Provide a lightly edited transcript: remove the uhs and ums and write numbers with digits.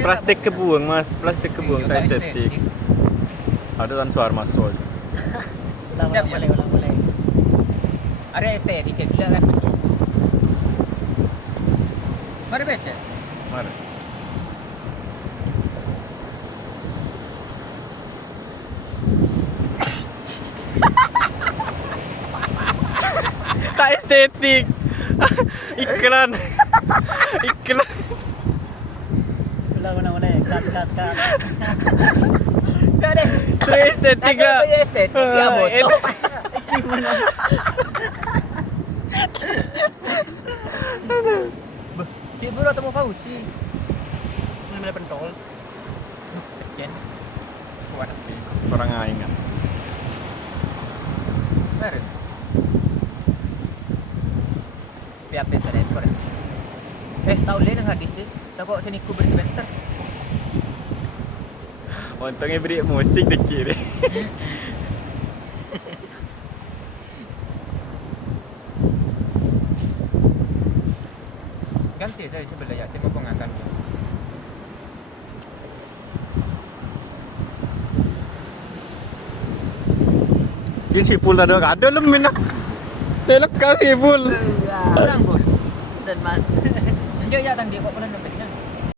Plastik kebuang mas, plastik kebuang tak estetik. Ada kan suara masuk. Ulang boleh. Ada estetik gila kan. Mari baca. Mari. Tak estetik. Iklan. Ulang boleh. Cut. Tak deh. Tak estetik Tak ah. estetik ya bodoh. Dia baru temu Fauzi. Mana pentol. Ken. Kuat. Orang aing kan. Mari. Biar besar ekor. Tahu le nang hadis tu. Tak kok sini ku bersebentar. Untungnya beri musik dikit ni. Ganti saya sebelah ya, saya mau pengakan. Yung sipul tadi ada lemin nak. Telak kau sipul. Orang pun. Dan mas. Dia ya tang dia kok pernah nampak.